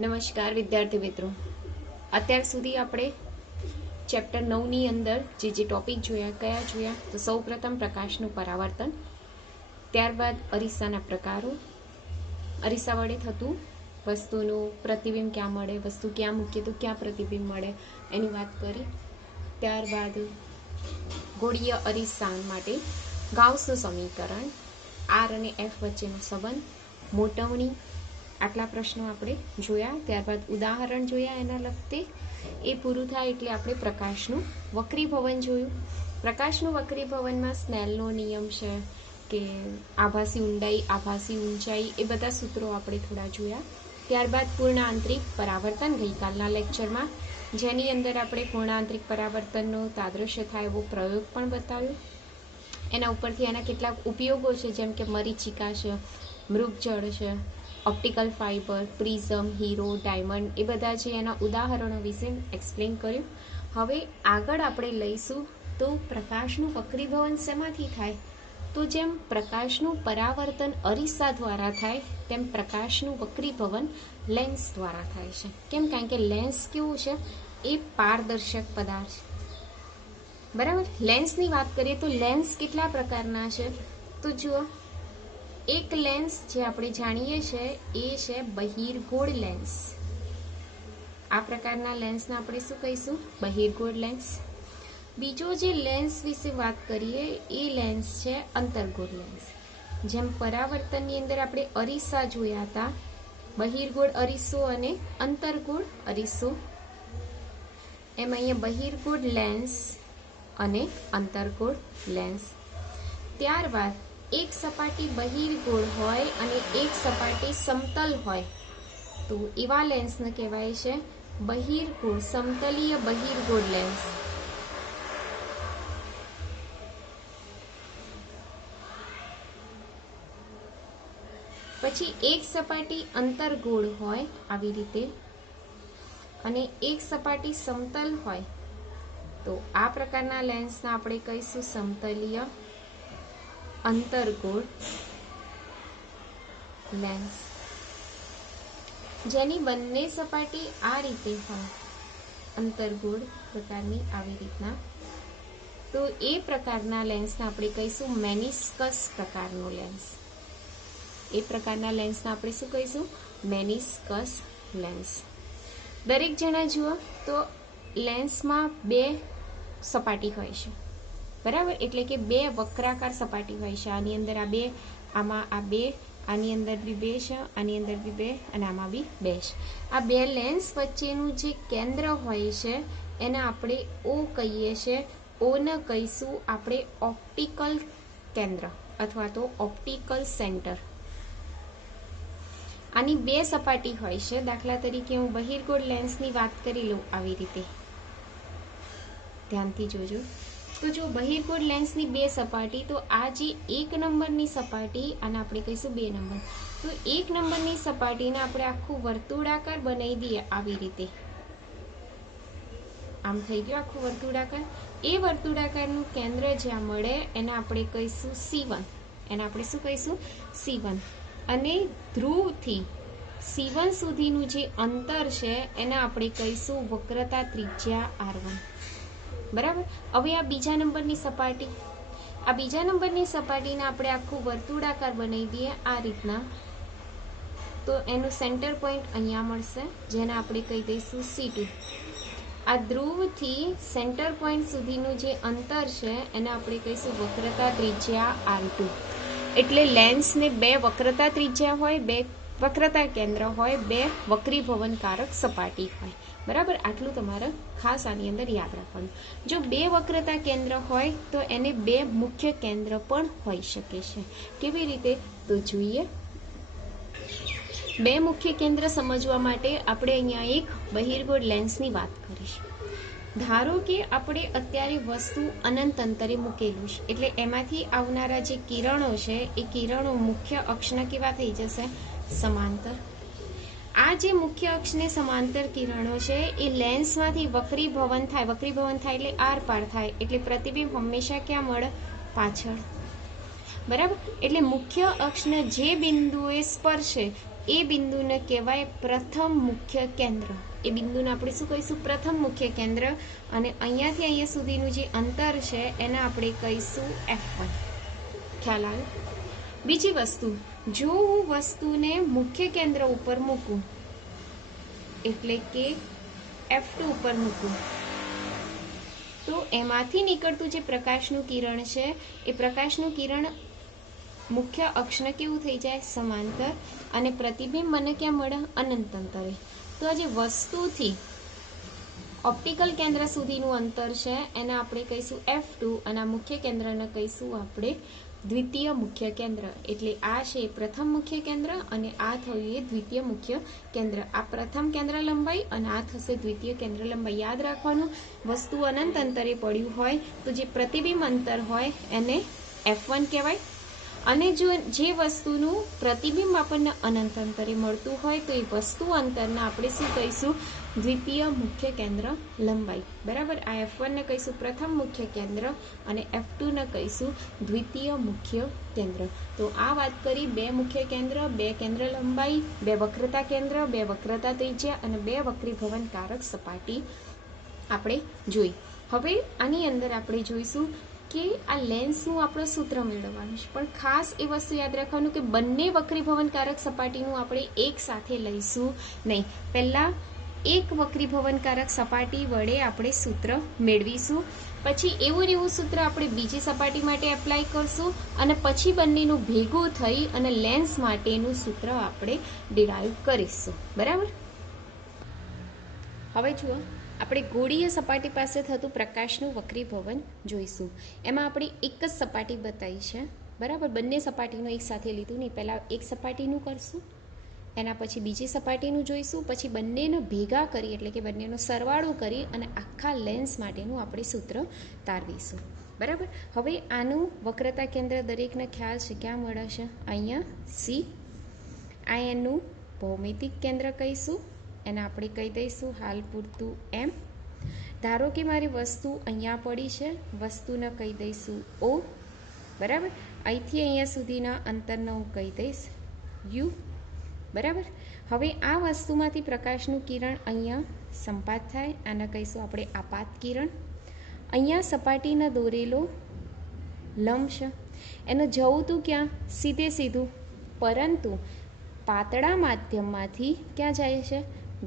નમસ્કાર વિદ્યાર્થી મિત્રો, અત્યાર સુધી આપણે ચેપ્ટર 9 ની અંદર જે ટોપિક જોયા કયા જોયા તો સૌપ્રથમ પ્રકાશનું પરાવર્તન, ત્યારબાદ અરીસાના પ્રકારો, અરીસા વડે થતું વસ્તુનું પ્રતિબિંબ ક્યાં મળે, વસ્તુ ક્યાં મૂકીએ તો ક્યાં પ્રતિબિંબ મળે એની વાત કરી. ત્યારબાદ ગોળીય અરીસા માટે ગાઉસનું સમીકરણ, આર અને એફ વચ્ચેનો સંબંધ, મોટવણી, આટલા પ્રશ્નો આપણે જોયા. ત્યારબાદ ઉદાહરણ જોયા એના લગતે. એ પૂરું થાય એટલે આપણે પ્રકાશનું વક્રીભવન જોયું. પ્રકાશનું વક્રીભવનમાં સ્નેલનો નિયમ છે કે આભાસી ઊંડાઈ, આભાસી ઊંચાઈ, એ બધા સૂત્રો આપણે થોડા જોયા. ત્યારબાદ પૂર્ણાંતરિક પરાવર્તન ગઈકાલના લેક્ચરમાં, જેની અંદર આપણે પૂર્ણાંતરિક પરાવર્તનનો તાદૃશ્ય થાય એવો પ્રયોગ પણ બતાવ્યો. એના ઉપરથી એના કેટલાક ઉપયોગો છે, જેમ કે મરીચિકા છે, મૃગજળ છે, ઓપ્ટિકલ ફાઇબર, પ્રિઝમ, હીરો, ડાયમંડ, એ બધા છે એના ઉદાહરણો વિશે એક્સપ્લેન કર્યું. હવે આગળ આપણે લઈશું તો પ્રકાશનું વક્રીભવન શેમાંથી થાય? તો જેમ પ્રકાશનું પરાવર્તન અરીસા દ્વારા થાય તેમ પ્રકાશનું વક્રીભવન લેન્સ દ્વારા થાય છે. કેમ? કારણ કે લેન્સ કેવું છે, એ પારદર્શક પદાર્થ છે. બરાબર. લેન્સની વાત કરીએ તો લેન્સ કેટલા પ્રકારના છે? તો જુઓ, એક લેન્સ જે આપણે જાણીએ છીએ એ છે બહિર્ગોળ લેન્સ. આ પ્રકારના લેન્સને આપણે શું કહીશું? બહિર્ગોળ લેન્સ. બીજો જે લેન્સ વિશે વાત કરીએ એ લેન્સ છે અંતર્ગોળ લેન્સ. જેમ પરાવર્તનની અંદર આપણે અરીસા જોયા હતા, બહિર્ગોળ અરીસો અને અંતર્ગોળ અરીસો, એમ અહીંયા બહિર્ગોળ લેન્સ અને અંતર્ગોળ લેન્સ. ત્યારબાદ એક સપાટી બહિર્ગોળ હોય અને એક સપાટી સમતલ હોય તો એવા લેન્સને કહેવાય છે બહિર્ગોળ, સમતલીય બહિર્ગોળ લેન્સ. પછી એક સપાટી અંતર્ગોળ હોય આવી રીતે અને એક સપાટી સમતલ હોય તો આ પ્રકારના લેન્સને આપણે કહીશું સમતલીય અંતર્ગોળ લેન્સ. જેની બંને સપાટી આ રીતે હોય, અંતર્ગોળ પ્રકારની આવી રીતના, તો એ પ્રકારના લેન્સને આપણે કહીશું મેનિસ્કસ પ્રકારનો લેન્સ. એ પ્રકારના લેન્સને આપણે શું કહીશું? Meniscus lens. દરેક જણા જુઓ તો લેન્સમાં બે સપાટી હોય છે, બરાબર? એટલે કે બે વક્રાકાર સપાટી હોય છે. આની અંદર આ બે, આમાં આ બે, આની અંદર બી બે છે, આની અંદર બી બે, અને આમાં બી બે છે. આ બે લેન્સ વચ્ચેનું જે કેન્દ્ર હોય છે એને આપણે ઓ કહીએ છીએ. ઓને કહીશું આપણે ઓપ્ટિકલ કેન્દ્ર અથવા તો ઓપ્ટિકલ સેન્ટર. આની બે સપાટી હોય છે. દાખલા તરીકે હું બહિર્ગોળ લેન્સની વાત કરી લઉં આવી રીતે, ધ્યાનથી જોજો. તો જો બહિર્ગોળ લેન્સની બે સપાટી, તો આ જે એક નંબરની સપાટી, અને આપણે કહીશું 2 નંબર, તો એક નંબરની સપાટીને આપણે આખું વર્તુળાકાર બનાવી દઈએ આવી રીતે. આમ થઈ ગયું આખું વર્તુળાકાર. એ વર્તુળાકારનું કેન્દ્ર જ્યાં મળે એને આપણે કહીશું C1. એને આપણે શું કહીશું? C1. અને ધ્રુવથી C1 સુધીનું જે અંતર છે એને આપણે કહીશું વક્રતા ત્રિજ્યા R1. બરાબર. હવે આ બીજા નંબરની સપાટી, આ બીજા નંબરની સપાટીને આપણે આખું વર્તુળાકાર બનાવી દઈએ આ રીતના, તો એનું સેન્ટર પોઈન્ટ અહીંયા મળશે, જેને આપણે કહી દઈશું C2. આ ધ્રુવથી સેન્ટર પોઈન્ટ સુધીનું જે અંતર છે એને આપણે કહીશું વક્રતા ત્રિજ્યા R2. એટલે લેન્સને બે વક્રતા ત્રિજ્યા હોય, બે વક્રતા કેન્દ્ર હોય, બે વક્રીભવનકારક સપાટી હોય. બરાબર. આટલું તમારે ખાસ આની અંદર યાદ રાખવાનું. જો બે વક્રતા કેન્દ્ર હોય તો એને બે મુખ્ય કેન્દ્ર પણ હોઈ શકે છે. કેવી રીતે? તો જોઈએ. બે મુખ્ય કેન્દ્ર સમજવા માટે આપણે અહીંયા એક બહિર્ગોળ લેન્સની વાત કરીશું. ધારો કે આપણે અત્યારે વસ્તુ અનંત અંતરે મૂકેલું છે, એટલે એમાંથી આવનારા જે કિરણો છે એ કિરણો મુખ્ય અક્ષના કેવા થઈ જશે? સમાંતર. આ જે મુખ્ય અક્ષને સમાંતર કિરણો છે એ લેન્સમાંથી વક્રીભવન થાય. વક્રીભવન થાય એટલે આર પાર થાય, એટલે પ્રતિબિંબ હંમેશા ક્યાં મળે? પાછળ. બરાબર. એટલે મુખ્ય અક્ષને જે બિંદુએ સ્પર્શે એ બિંદુને કહેવાય પ્રથમ મુખ્ય કેન્દ્ર. એ બિંદુને આપણે શું કહીશું? પ્રથમ મુખ્ય કેન્દ્ર. અને અહીંયાથી અહીંયા સુધીનું જે અંતર છે એને આપણે કહીશું F1. ખ્યાલ આવ્યો? બીજી વસ્તુ, જો હું વસ્તુને મુખ્ય કેન્દ્ર ઉપર મૂકું એટલે કે F2 ઉપર મૂકું તો એમાંથી નીકળતું જે પ્રકાશનું કિરણ છે એ પ્રકાશનું કિરણ મુખ્ય અક્ષને કેવું થઈ જાય? સમાંતર. અને પ્રતિબિંબ મને ક્યાં મળે? અનંત અંતરે. તો આ જે વસ્તુથી ઓપ્ટિકલ કેન્દ્ર સુધીનું અંતર છે એને આપણે કહીશું F2 અને આ મુખ્ય કેન્દ્રને કહીશું આપણે દ્વિતીય મુખ્ય કેન્દ્ર. એટલે આ છે પ્રથમ મુખ્ય કેન્દ્ર અને આ થયું એ દ્વિતીય મુખ્ય કેન્દ્ર. આ પ્રથમ કેન્દ્ર લંબાઈ અને આ થશે દ્વિતીય કેન્દ્ર લંબાઈ. યાદ રાખવાનું, વસ્તુ અનંત અંતરે પડ્યું હોય તો જે પ્રતિબિંબ અંતર હોય એને F1 કહેવાય. અને જો જે વસ્તુનું પ્રતિબિંબ આપણને અનંત અંતરે મળતું હોય તો એ વસ્તુ અંતરને આપણે શું કહીશું? દ્વિતીય મુખ્ય કેન્દ્ર લંબાઈ. બરાબર? આ F1 ને કહીશું પ્રથમ મુખ્ય કેન્દ્ર અને F2 ને કહીશું દ્વિતીય મુખ્ય કેન્દ્ર. તો આ વાત કરી બે મુખ્ય કેન્દ્ર, બે કેન્દ્ર લંબાઈ, બે વક્રતા કેન્દ્ર, બે વક્રતા ત્રિજ્યા અને બે વક્રીભવનકારક સપાટી આપણે જોઈ. હવે આની અંદર આપણે જોઈશું કે આ લેન્સનું આપણે સૂત્ર મેળવવાનું છે. પણ ખાસ એ વસ્તુ યાદ રાખવાનું કે બંને વક્રીભવનકારક સપાટીનું આપણે એક સાથે લઈશું નહીં. પહેલાં એક વક્રીભવનકારક સપાટી વડે આપણે સૂત્ર મેળવીશું, પછી એવું એવું સૂત્ર આપણે બીજી સપાટી માટે એપ્લાય કરશું અને પછી બંનેનું ભેગું થઈ અને લેન્સ માટેનું સૂત્ર આપણે ડિરાઈવ કરીશું. બરાબર? હવે જુઓ, આપણે ગોળીય સપાટી પાસે થતું પ્રકાશનું વક્રીભવન જોઈશું. એમાં આપણે એક જ સપાટી બતાવી છે. બરાબર? બંને સપાટીનું એક સાથે લીધું નહીં. પહેલાં એક સપાટીનું કરશું, એના પછી બીજી સપાટીનું જોઈશું, પછી બંનેને ભેગા કરી એટલે કે બંનેનો સરવાળો કરી અને આખા લેન્સ માટેનું આપણે સૂત્ર તારવીશું. બરાબર? હવે આનું વક્રતા કેન્દ્ર દરેકને ખ્યાલ છે ક્યાં મળે છે? અહીંયા C. આ એનું ભૌમિતિક કેન્દ્ર કહીશું, એને આપણે કહી દઈશું હાલ પૂરતું M. ધારો કે મારી વસ્તુ અહીંયા પડી છે, વસ્તુને કહી દઈશું O. બરાબર? અહીંથી અહીંયા સુધીના અંતરને હું કહી દઈશ U. બરાબર? હવે આ વસ્તુમાંથી પ્રકાશનું કિરણ અહીંયા સંપાત થાય, આને કહીશું આપણે આપાત કિરણ. અહીંયા સપાટીને દોરેલો લંબ છે, એને જવું તું ક્યાં? સીધે સીધું. પરંતુ પાતળા માધ્યમમાંથી ક્યાં જાય છે?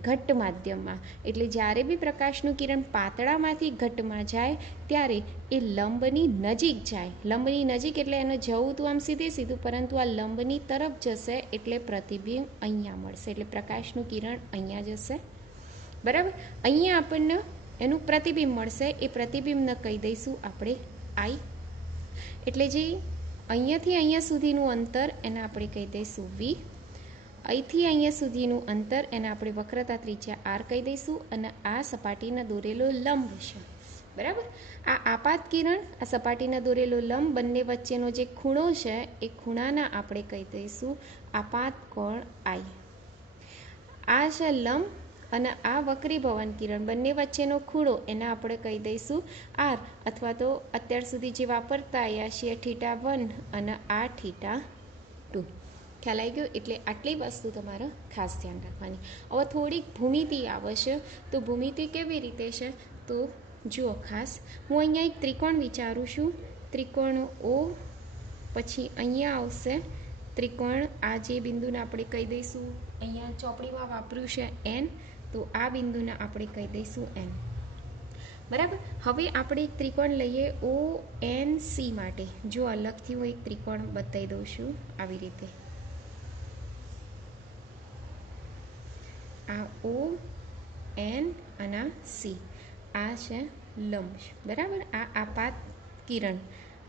ઘટ્ટ માધ્યમમાં. એટલે જ્યારે બી પ્રકાશનું કિરણ પાતળામાંથી ઘટ્ટમાં જાય ત્યારે એ લંબની નજીક જાય. લંબની નજીક એટલે એને જવું તું આમ સીધે સીધું, પરંતુ આ લંબની તરફ જશે એટલે પ્રતિબિંબ અહીંયા મળશે. એટલે પ્રકાશનું કિરણ અહીંયા જશે. બરાબર? અહીંયા આપણને એનું પ્રતિબિંબ મળશે. એ પ્રતિબિંબને કહી દઈશું આપણે I. એટલે જે અહીંયાથી અહીંયા સુધીનું અંતર એને આપણે કહી દઈશું V. અહીંથી અહીંયા સુધીનું અંતર એને આપણે વક્રતા ત્રિજ્યા R કહી દઈશું અને આ સપાટીને દોરેલો લંબ છે. બરાબર? આ આપાત કિરણ, આ સપાટીને દોરેલો લંબ, બંને વચ્ચેનો જે ખૂણો છે એ ખૂણાના આપણે કહી દઈશું આપાત કોણ I. આ છે લંબ અને આ વક્રીભવન કિરણ, બંને વચ્ચેનો ખૂણો એને આપણે કહી દઈશું R, અથવા તો અત્યાર સુધી જે વાપરતા આવ્યા છીએ θ1 અને આ θ2. ખ્યાલ આવી ગયો? એટલે આટલી વસ્તુ તમારે ખાસ ધ્યાન રાખવાની. હવે થોડીક ભૂમિતિ આવશે. તો ભૂમિતિ કેવી રીતે છે? તો જુઓ ખાસ, હું અહીંયા એક ત્રિકોણ વિચારું છું. ત્રિકોણ O, પછી અહીંયા આવશે ત્રિકોણ, આ જે બિંદુને આપણે કહી દઈશું, અહીંયા ચોપડીમાં વાપર્યું છે N, તો આ બિંદુને આપણે કહી દઈશું N. બરાબર? હવે આપણે એક ત્રિકોણ લઈએ ONC માટે. જો અલગથી હું એક ત્રિકોણ બતાવી દઉં છું આવી રીતે. આ O, N અને C, આ છે લંબ. બરાબર? આ આપાત કિરણ,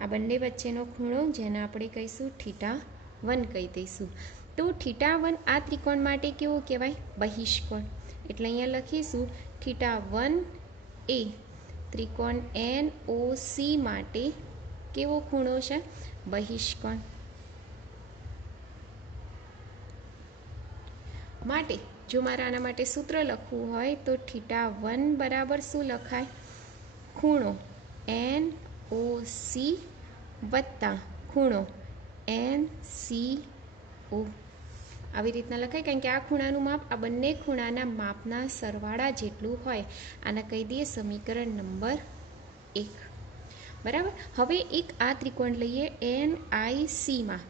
આ બંને વચ્ચેનો ખૂણો જેને આપણે કહીશું θ1 કહી દઈશું. તો θ1 આ ત્રિકોણ માટે કેવો કહેવાય? બહિષ્કોણ. એટલે અહીંયા લખીશું θ1 એ ત્રિકોણ NOC માટે કેવો ખૂણો છે? બહિષ્કોણ. માટે જો મારે આના માટે સૂત્ર લખવું હોય તો θ1 બરાબર શું લખાય? ખૂણો NOC વત્તા ખૂણો NCO. આવી રીતના લખાય, કારણ કે આ ખૂણાનું માપ આ બંને ખૂણાના માપના સરવાળા જેટલું હોય. આને કહી દઈએ સમીકરણ નંબર 1. બરાબર. હવે એક આ ત્રિકોણ લઈએ NIC માં.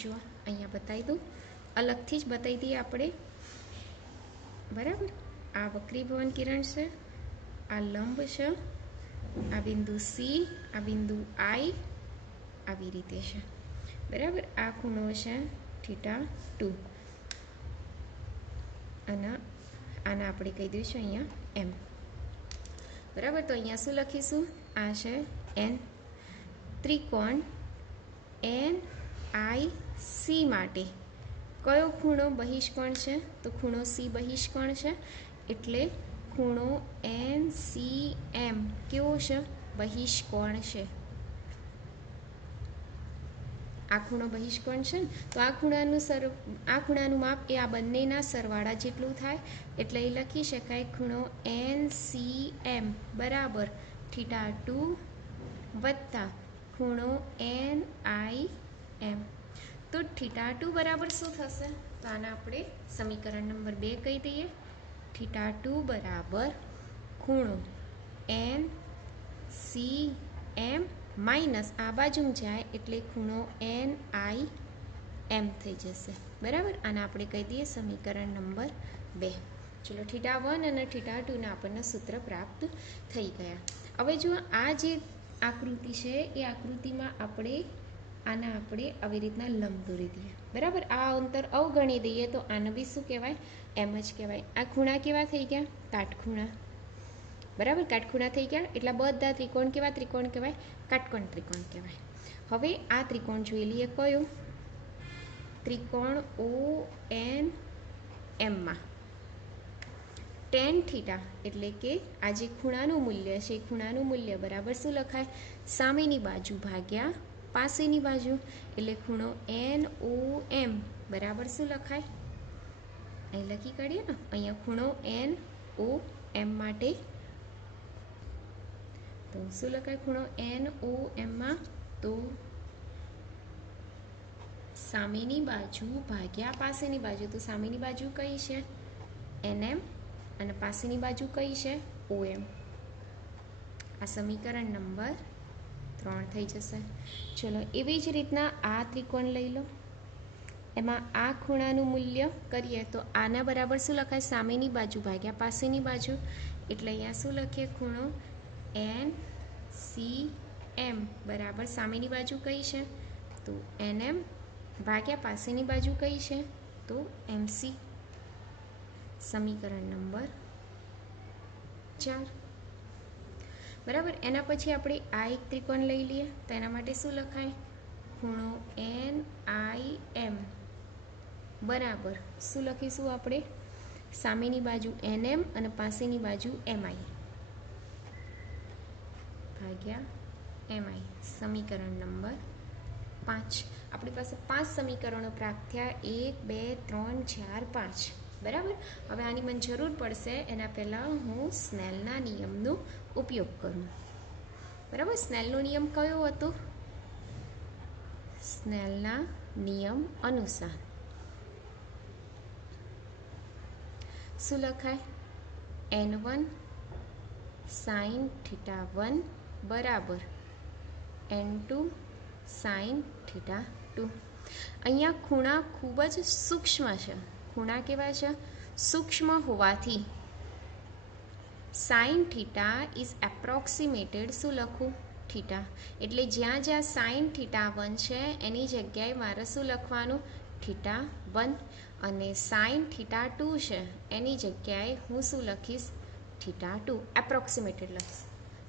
જો અહીંયા બતાવી દઉં, અલગથી જ બતાવી દઈએ આપણે. બરાબર. આ વક્રીભવન કિરણ છે, આ લંબ છે, આ બિંદુ C, આ બિંદુ I આવી રીતે છે. બરાબર. આ ખૂણો છે θ2 અને આને આપણે કહી દઈશું અહીંયા M. બરાબર. તો અહીંયા શું લખીશું? આ છે N. ત્રિકોણ NIC માટે કયો ખૂણો બહિષ્કોણ છે? તો ખૂણો C બહિષ્કોણ છે, એટલે ખૂણો NCM કેવો છે? બહિષ્કોણ છે. આ ખૂણો બહિષ્કોણ છે ને, તો આ ખૂણાનું માપ એ આ બંનેના સરવાળા જેટલું થાય, એટલે એ લખી શકાય ખૂણો NCM બરાબર θ2 વત્તા ખૂણો NIM. તો θ2 બરાબર શું થશે? તો આને આપણે સમીકરણ નંબર 2 કહી દઈએ. θ2 બરાબર ખૂણો NCM માઇનસ આ બાજુ જાય એટલે ખૂણો NIM થઈ જશે. બરાબર. આને આપણે કહી દઈએ સમીકરણ નંબર 2. ચલો θ1 અને θ2 ના આપણને સૂત્ર પ્રાપ્ત થઈ ગયા. હવે જો આ જે આકૃતિ છે એ આકૃતિમાં આપણે આવી રીતના લંબ દોરી દઈએ. બરાબર. આ અંતર અવગણી દઈએ તો આને બી શું કહેવાય? એમ જ કહેવાય. આ ખૂણા કેવા થઈ ગયા? કાટખૂણા. બરાબર. કાટખૂણા થઈ ગયા એટલે બધા ત્રિકોણ કેવા ત્રિકોણ કહેવાય? કાટકોણ ત્રિકોણ કહેવાય. હવે આ ત્રિકોણ જોઈ લઈએ. કયો? ત્રિકોણ ONM માં tan θ એટલે કે આ જે ખૂણાનું મૂલ્ય છે એ ખૂણાનું મૂલ્ય બરાબર શું લખાય? સામેની બાજુ ભાગ્યા પાસેની બાજુ, એટલે ખૂણો NOM બરાબર શું લખાય? અહીં લખી કાઢીએ ને. અહીંયા ખૂણો NOM માટે તો શું લખાય? ખૂણો NOM માં તો સામેની બાજુ ભાગ્યા પાસેની બાજુ. તો સામેની બાજુ કઈ છે? NM અને પાસેની બાજુ કઈ છે? OM. આ સમીકરણ નંબર 3 થઈ જશે. ચલો એવી જ રીતના આ ત્રિકોણ લઈ લો. એમાં આ ખૂણાનું મૂલ્ય કરીએ તો આના બરાબર શું લખાય? સામેની બાજુ ભાગ્યા પાસેની બાજુ, એટલે અહીંયા શું લખીએ? ખૂણો NCM બરાબર સામેની બાજુ કઈ છે? તો NM ભાગ્યા પાસેની બાજુ કઈ છે? તો MC. સમીકરણ નંબર 4. બરાબર. એના પછી આપણે આ એક ત્રિકોણ લઈ લઈએ. તો એના માટે શું લખાય? ખૂણો NIM બરાબર શું લખીશું આપણે? સામેની બાજુ NM અને પાસેની બાજુ MI ભાગ્યા MI. સમીકરણ નંબર 5. આપણી પાસે 5 સમીકરણો પ્રાપ્ત થયા. 1 2 3 4 5. બરાબર. હવે આની મને જરૂર પડશે, એના પહેલાં હું સ્નેલના નિયમનો ઉપયોગ કરું. બરાબર. સ્નેલનો નિયમ કયો હતો? સ્નેલના નિયમ અનુસાર શું લખાય? N1 sin θ1 બરાબર N2 sin θ2. અહીંયા ખૂણા ખૂબ જ સૂક્ષ્મ છે. ખૂણા કેવા છે? સૂક્ષ્મ હોવાથી sin θ is approximated શું લખું? θ. એટલે જ્યાં જ્યાં sin θ1 છે એની જગ્યાએ મારે શું લખવાનું? θ1. અને sin θ2 છે એની જગ્યાએ હું શું લખીશ? θ2. એપ્રોક્સિમેટેડ લખીશ.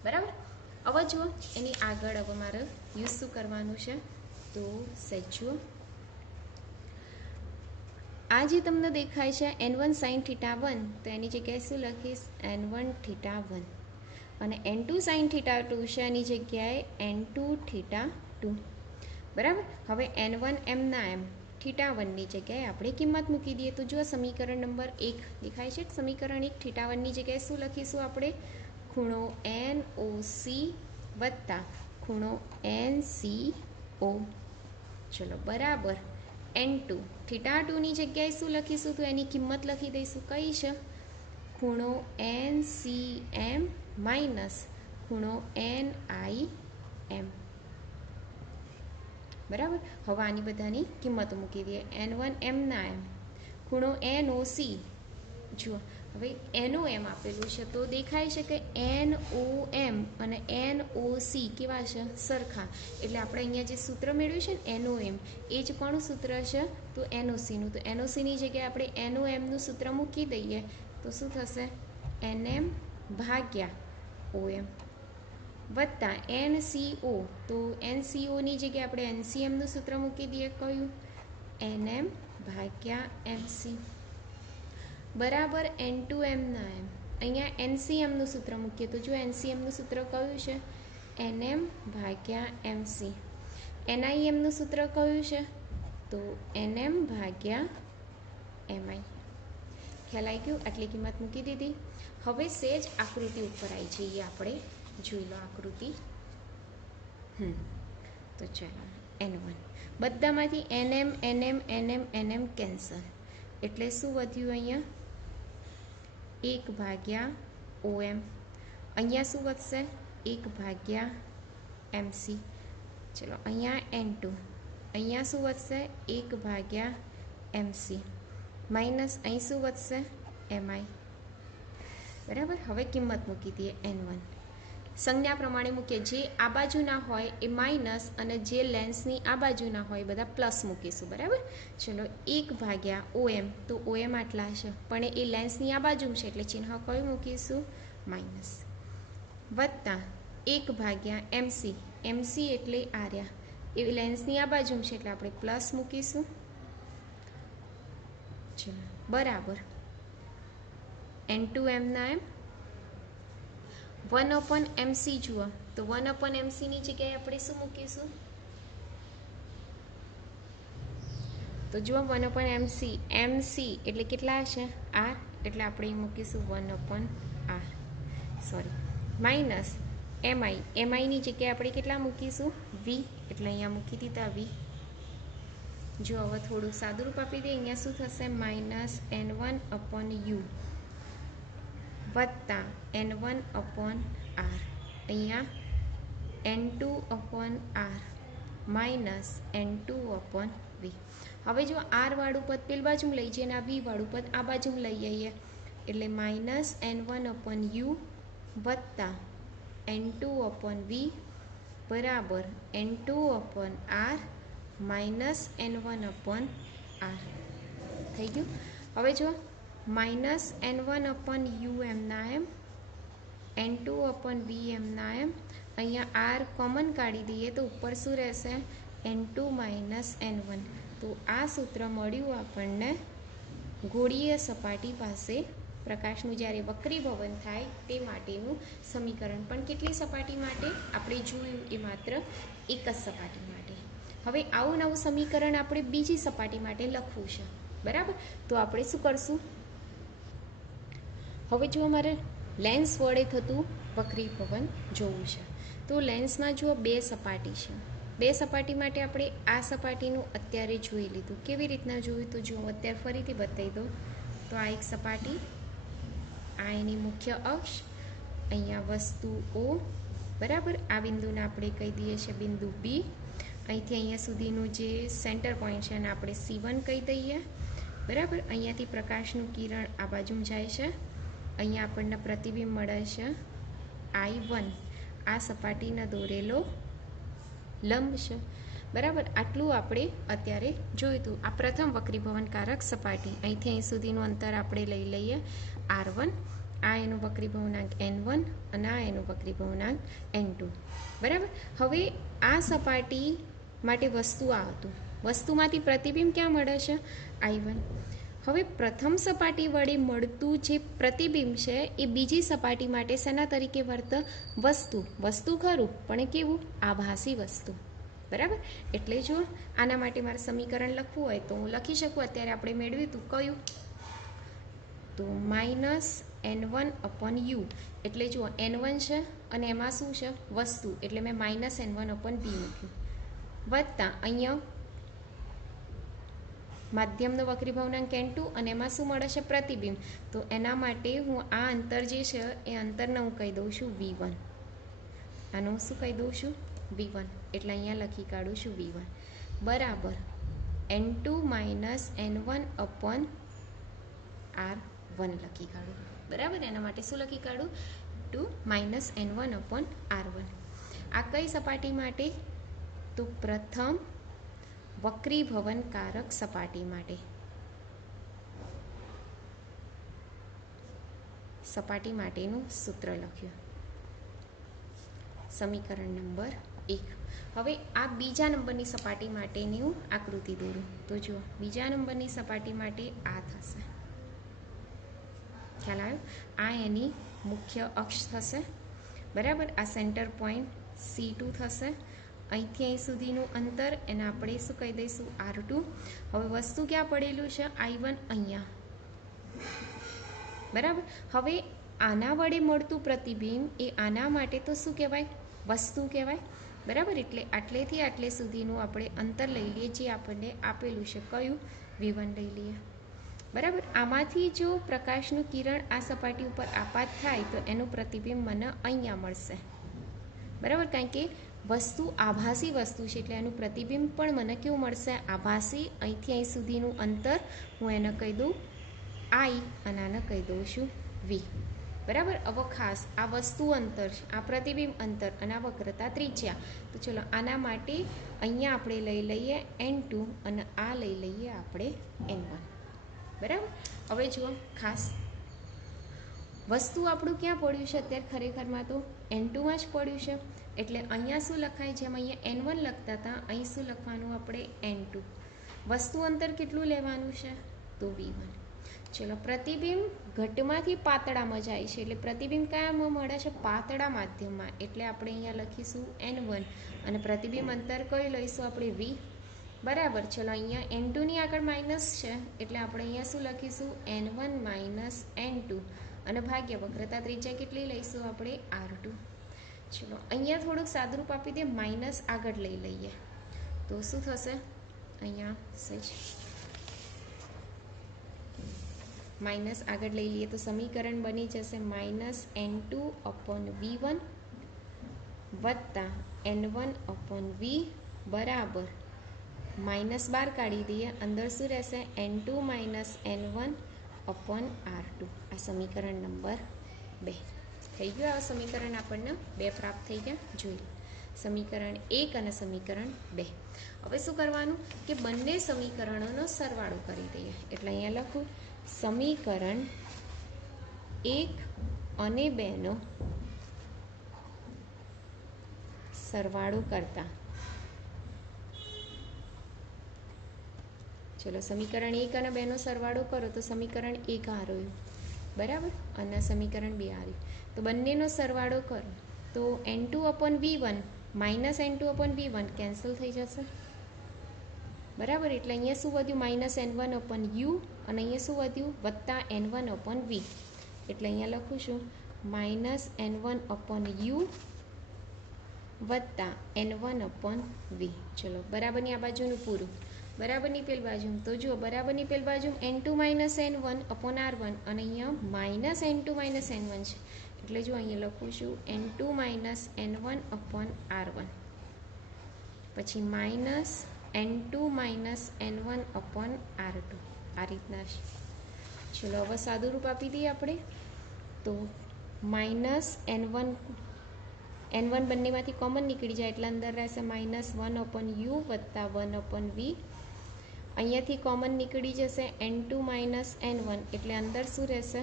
બરાબર. હવે જુઓ એની આગળ હવે મારે યુઝ શું કરવાનું છે? તો સેજ્યો આ જે તમને દેખાય છે N1 sin θ1, તો એની જગ્યાએ શું લખીશ? N1 θ1. અને N2 sin θ2 છે એની જગ્યાએ N2 θ2. બરાબર. હવે N1 M ના M θ1ની જગ્યાએ આપણે કિંમત મૂકી દઈએ. તો જો સમીકરણ નંબર 1 દેખાય છે. સમીકરણ 1 θ1ની જગ્યાએ શું લખીશું આપણે? ખૂણો NOC વત્તા ખૂણો NCO. ચલો બરાબર N2 θ2 ની જગ્યાએ શું લખીશું તો એની કિંમત લખી દઈશું કઈ છે ખૂણો NCM માઇનસ ખૂણો NIM બરાબર હવે આની બધાની કિંમતો મૂકી દઈએ N1 M ના M ખૂણો NOC જુઓ હવે NOM આપેલું છે તો દેખાય છે કે NOM અને NOC કેવા છે સરખા એટલે આપણે અહીંયા જે સૂત્ર મેળવ્યું છે ને NOM એ જ કોનું સૂત્ર છે તો NOC નું તો NOC ની જગ્યાએ આપણે NOM નું સૂત્ર મૂકી દઈએ તો શું થશે NM ભાગ્યા OM વત્તા NCO તો NCO ની જગ્યાએ આપણે NCM નું સૂત્ર મૂકી દઈએ કયું NM ભાગ્યા MC બરાબર N2M ના M અહીંયા NCM નું સૂત્ર મૂકીએ તો જો NCM નું સૂત્ર કયું છે NM ભાગ્યા MC NIM નું સૂત્ર કયું છે તો NM ભાગ્યા MI ખ્યાલ આવી ગયું આટલી કિંમત મૂકી દીધી હવે સેજ આકૃતિ ઉપર આવી જઈએ આપણે જોઈ લો આકૃતિ તો ચાલો N1 બધામાંથી NM NM NM NM cancel એટલે શું વધ્યું અહીંયા 1 ભાગ્યા OM અહીંયા શું વધશે 1 ભાગ્યા MC ચલો અહીંયા N2 અહીંયા શું વધશે 1 ભાગ્યા MC માઇનસ અહીં શું વધશે MI બરાબર હવે કિંમત મૂકી દઈએ N1 સંજ્ઞા પ્રમાણે મૂકીએ જે આ બાજુના હોય એ માઇનસ અને જે લેન્સની આ બાજુના હોય બધા પ્લસ મૂકીશું બરાબર ચલો 1 ભાગ્યા OM તો OM આટલા છે પણ એ લેન્સની આ બાજુ છે એટલે ચિહ્ન કયું મૂકીશું માઇનસ વત્તા 1 ભાગ્યા MC એટલે આર્યા એ લેન્સની આ બાજુ છે એટલે આપણે પ્લસ મૂકીશું ચલો બરાબર N2M ના M 1/MC જુઓ તો 1/MC ની જગ્યાએ આપણે શું મૂકીશું તો જુઓ 1/MC MC એટલે કેટલા હશે R એટલે આપણે મૂકીશું 1/R સોરી માઇનસ MI ની જગ્યાએ આપણે કેટલા મૂકીશું V એટલે અહીંયા મૂકી દીધા V જો હવે થોડું સાદુરૂપ આપી દઈએ અહીંયા શું થશે -N1/U વત્તા N1/R અહીંયા N2/R માઇનસ N2/V હવે જો R વાળું પદ પેલી બાજુ લઈ જઈએ અને આ V વાળું પદ આ બાજુ લઈ આવીએ એટલે -N1/U વત્તા N2/V બરાબર N2/R માઇનસ N1/R થઈ ગયું હવે જો -N1/U M ના M N2/V M ના M અહીંયા R કોમન કાઢી દઈએ તો ઉપર શું રહેશે N2 - N1 તો આ સૂત્ર મળ્યું આપણને ગોળીય સપાટી પાસે પ્રકાશનું જ્યારે વક્રીભવન થાય તે માટેનું સમીકરણ પણ કેટલી સપાટી માટે આપણે જોયું એ માત્ર એક જ સપાટી માટે હવે આવું નવું સમીકરણ આપણે બીજી સપાટી માટે લખવું છે બરાબર તો આપણે શું કરશું હવે જો અમારે લેન્સ વડે થતું વક્રીભવન જોવું છે તો લેન્સમાં જો બે સપાટી છે બે સપાટી માટે આપણે આ સપાટીનું અત્યારે જોઈ લીધું કેવી રીતના જોયું તો જો અત્યારે ફરીથી બતાવી દો તો આ એક સપાટી આ એની મુખ્ય અક્ષ અહીંયા વસ્તુ O બરાબર આ બિંદુને આપણે કહી દઈએ છીએ બિંદુ B અહીંથી અહીંયા સુધીનું જે સેન્ટર પોઈન્ટ છે એને આપણે C1 કહી દઈએ બરાબર અહીંયાથી પ્રકાશનું કિરણ આ બાજુ જાય છે અહીંયા આપણને પ્રતિબિંબ મળે છે I1 આ સપાટીને દોરેલો લંબ છે બરાબર આટલું આપણે અત્યારે જોયું હતું આ પ્રથમ વક્રીભવનકારક સપાટી અહીંથી અહીં સુધીનું અંતર આપણે લઈ લઈએ R1 આ એનું વક્રીભવનાંક N1 અને આ એનું વક્રીભવનાંક N2 બરાબર હવે આ સપાટી માટે વસ્તુ આ હતું વસ્તુમાંથી પ્રતિબિંબ ક્યાં મળે છે I1 હવે પ્રથમ સપાટી વડે મળતું જે પ્રતિબિંબ છે એ બીજી સપાટી માટે શેના તરીકે વર્તે વસ્તુ ખરું પણ કેવું આભાસી વસ્તુ બરાબર એટલે જો આના માટે મારે સમીકરણ લખવું હોય તો હું લખી શકું અત્યારે આપણે મેળવ્યું હતું કયું તો -N1/U એટલે જો N1 છે અને એમાં શું છે વસ્તુ એટલે મેં -N1/B મૂક્યું વત્તા અહીંયા માધ્યમનો વક્રીભાવનાંક n2 અને એમાં શું મળે છે? પ્રતિબિંબ. તો એના માટે હું આ અંતર જે છે એ અંતરને હું કહી દઉં છું v1. આનું હું શું કહી દઉં છું? v1. એટલે અહીંયા લખી કાઢું છું v1 બરાબર n2 minus n1 upon r1 લખી કાઢું. બરાબર, એના માટે શું લખી કાઢું? 2 માઇનસ n1 અપોન r1. આ કઈ સપાટી માટે? તો પ્રથમ વક્રીભવનકારક સપાટી માટે. સપાટી માટેનું સૂત્ર લખ્યું, સમીકરણ નંબર 1. હવે આ બીજા નંબરની સપાટી માટેની હું આકૃતિ દોરું. તો જુઓ, બીજા નંબરની સપાટી માટે આ થશે. ખ્યાલ આવ્યો? આ એની મુખ્ય અક્ષ થશે. બરાબર, આ સેન્ટર પોઈન્ટ C2 થશે. અહીંથી અહીં સુધીનું અંતર એને આપણે શું કહી દઈશું? R2. હવે વસ્તુ ક્યાં પડેલું છે? I1 અહીંયા. બરાબર, હવે આના વડે મળતું પ્રતિબિંબ એ આના માટે તો શું કહેવાય? વસ્તુ કહેવાય. બરાબર, એટલે આટલેથી આટલે સુધીનું આપણે અંતર લઈ લઈએ, જે આપણને આપેલું છે. કયું? v1 લઈ લઈએ. બરાબર, આમાંથી જો પ્રકાશનું કિરણ આ સપાટી ઉપર આપાત થાય તો એનું પ્રતિબિંબ મને અહીંયા મળશે. બરાબર, કારણ કે વસ્તુ આભાસી વસ્તુ છે એટલે એનું પ્રતિબિંબ પણ મને કેવું મળશે? આભાસી. અહીંથી અહીં સુધીનું અંતર હું એને કહી દઉં I અને આને કહી દઉં છું v. બરાબર, હવે ખાસ આ વસ્તુ અંતર છે, આ પ્રતિબિંબ અંતર અને આ વક્રતા ત્રિજ્યા. તો ચલો આના માટે અહીંયા આપણે લઈ લઈએ n2 અને આ લઈ લઈએ આપણે n1. બરાબર, હવે જુઓ ખાસ વસ્તુ આપણું ક્યાં પડ્યું છે? અત્યારે ખરેખરમાં તો n2માં જ પડ્યું છે. એટલે અહીંયા શું લખાય? જેમ અહીંયા n1 લખતા હતા, અહીં શું લખવાનું આપણે? n2. વસ્તુ અંતર કેટલું લેવાનું છે? તો v1. ચલો, પ્રતિબિંબ ઘટમાંથી પાતળામાં જાય છે એટલે પ્રતિબિંબ કયામાં મળે છે? પાતળા માધ્યમમાં. એટલે આપણે અહીંયા લખીશું n1 અને પ્રતિબિંબ અંતર કયું લઈશું આપણે? v. બરાબર, ચલો અહીંયા n2ની આગળ માઇનસ છે એટલે આપણે અહીંયા શું લખીશું? n1 માઇનસ n2 અને ભાગ્ય વક્રતા ત્રિજ્યા કેટલી લઈશું આપણે? r2. ચલો અહીંયા થોડુંક સાદરૂપ આપી દે, માઇનસ આગળ લઈ લઈએ તો શું થશે? અહીંયા સહેજ માઇનસ આગળ લઈ લઈએ તો સમીકરણ બની જશે માઇનસ n2 અપોન v1 વત્તા n1 અપોન v બરાબર માઇનસ બહાર કાઢી દઈએ, અંદર શું રહેશે? n2 minus n1 upon r2. આ સમીકરણ નંબર 2 થઈ ગયું. આ સમીકરણ આપણને 2 પ્રાપ્ત થઈ ગયા. જોઈ સમીકરણ 1 અને સમીકરણ 2. હવે શું કરવાનું કે બંને સમીકરણોનો સરવાળો કરી દઈએ. એટલે અહીંયા લખું સમીકરણ 1 અને 2 નો સરવાળો કરતા. ચલો સમીકરણ 1 અને 2 નો સરવાળો કરો તો સમીકરણ 1 આ રહ્યું. બરાબર, અને સમીકરણ 2 આ રહ્યું. તો બંનેનો સરવાળો કરો તો n2 upon v1 minus n2 upon v1 cancel થઈ જશે. બરાબર, એટલે અહીંયા શું વધ્યું? માઇનસ n1 અપોન u અને અહીંયા શું વધ્યું? વત્તા n1 અપોન v. એટલે અહીંયા લખું છું માઇનસ n1 અપોન u વત્તા n1 અપોન v. ચલો બરાબરની આ બાજુનું પૂરું. બરાબરની પેલ બાજુ તો જુઓ, બરાબરની પેલ બાજુ n2 minus n1 upon r1 અને અહીંયા માઇનસ n2 માઇનસ n1 છે. એટલે જો અહીંયા લખું છું n2 minus n1 upon r1 પછી minus n2 minus n1 upon r2. આ રીતના છે. ચલો હવે સાદું રૂપ આપી દઈએ આપણે તો માઇનસ n1 બંનેમાંથી કોમન નીકળી જાય એટલે અંદર રહેશે માઇનસ 1 અપોન u વત્તા 1 અપોન v. અહીંયાથી કોમન નીકળી જશે n2 માઇનસ n1 એટલે અંદર શું રહેશે?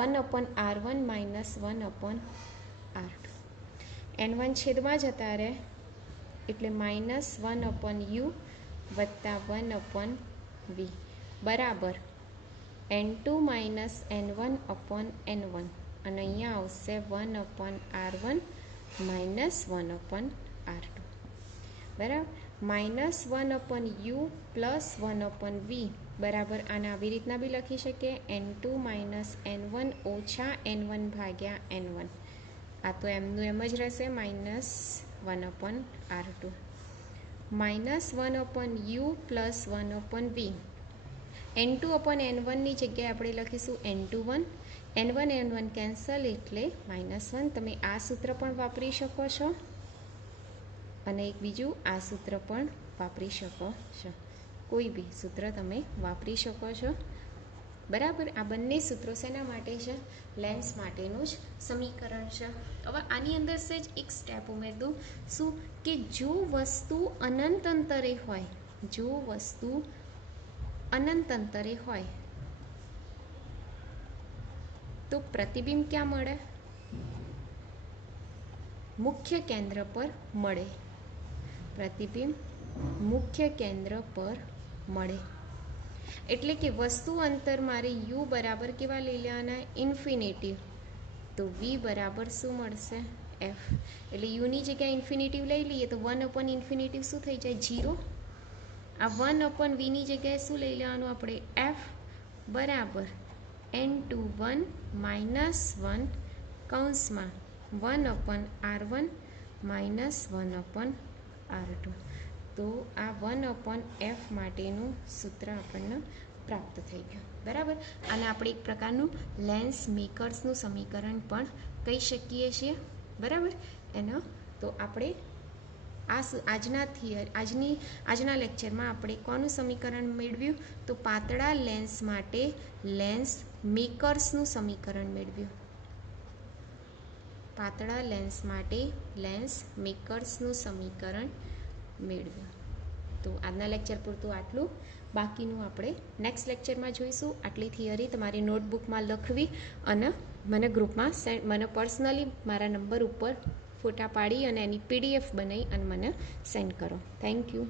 1 upon r1 minus 1 upon r2. n1 છેદમાં જતા રહે એટલે માઇનસ 1 અપોન u વત્તા 1 અપોન v બરાબર n2 minus n1 upon n1 અને અહીંયા આવશે 1 upon r1 minus 1 upon r2. બરાબર, minus 1 upon u plus 1 upon v બરાબર આને આવી રીતના બી લખી શકીએ n2 માઇનસ n1 ઓછા n1 ભાગ્યા n1. આ તો એમનું એમ જ રહેશે minus 1 upon r2 -1/u + 1/v. n2/n1ની જગ્યાએ આપણે લખીશું n2 1, n1 કેન્સલ એટલે -1. તમે આ સૂત્ર પણ વાપરી શકો છો અને એક બીજું આ સૂત્ર પણ વાપરી શકો છો. કોઈ બી સૂત્ર તમે વાપરી શકો છો, બરાબર. આ બંને સૂત્રો શેના માટે છે? લેન્સ માટેનું જ સમીકરણ છે. હવે આની અંદર સેજ એક સ્ટેપ ઉમેરી દઉં. શું કે જો વસ્તુ અનંત અંતરે હોય, જો વસ્તુ અનંત અંતરે હોય તો પ્રતિબિંબ ક્યાં મળે? મુખ્ય કેન્દ્ર પર મળે. પ્રતિબિંબ મુખ્ય કેન્દ્ર પર મળે. એટલે કે વસ્તુ અંતર મારે u બરાબર કેવા લઈ લેવાના? ઇન્ફિનિટિવ. તો v બરાબર શું મળશે? f. એટલે યુની જગ્યાએ ઇન્ફિનિટિવ લઈ લઈએ તો 1/ઇન્ફિનિટિવ શું થઈ જાય? 0. આ 1/vની જગ્યાએ શું લઈ લેવાનું આપણે? f બરાબર n21 -1 કૌંસમાં 1/r1 -1/r2. તો આ 1/f માટેનું સૂત્ર આપણને પ્રાપ્ત થઈ ગયું, બરાબર. અને આપણે એક પ્રકારનું લેન્સ મેકર્સનું સમીકરણ પણ કહી શકીએ છીએ, બરાબર. એનો તો આપણે આજના લેક્ચરમાં આપણે કોનું સમીકરણ મેળવ્યું? તો પાતળા લેન્સ માટે લેન્સ મેકર્સનું સમીકરણ મેળવ્યું. પાતળા લેન્સ માટે લેન્સ મેકર્સનું સમીકરણ મેળવ્યું. તો આજના લેક્ચર પૂરતું આટલું. બાકીનું આપણે નેક્સ્ટ લેક્ચરમાં જોઈશું. આટલી થિયરી તમારી નોટબુકમાં લખવી અને મને ગ્રુપમાં મને પર્સનલી મારા નંબર ઉપર ફોટા પાડી અને એની PDF બનાવી અને મને સેન્ડ કરો. Thank you.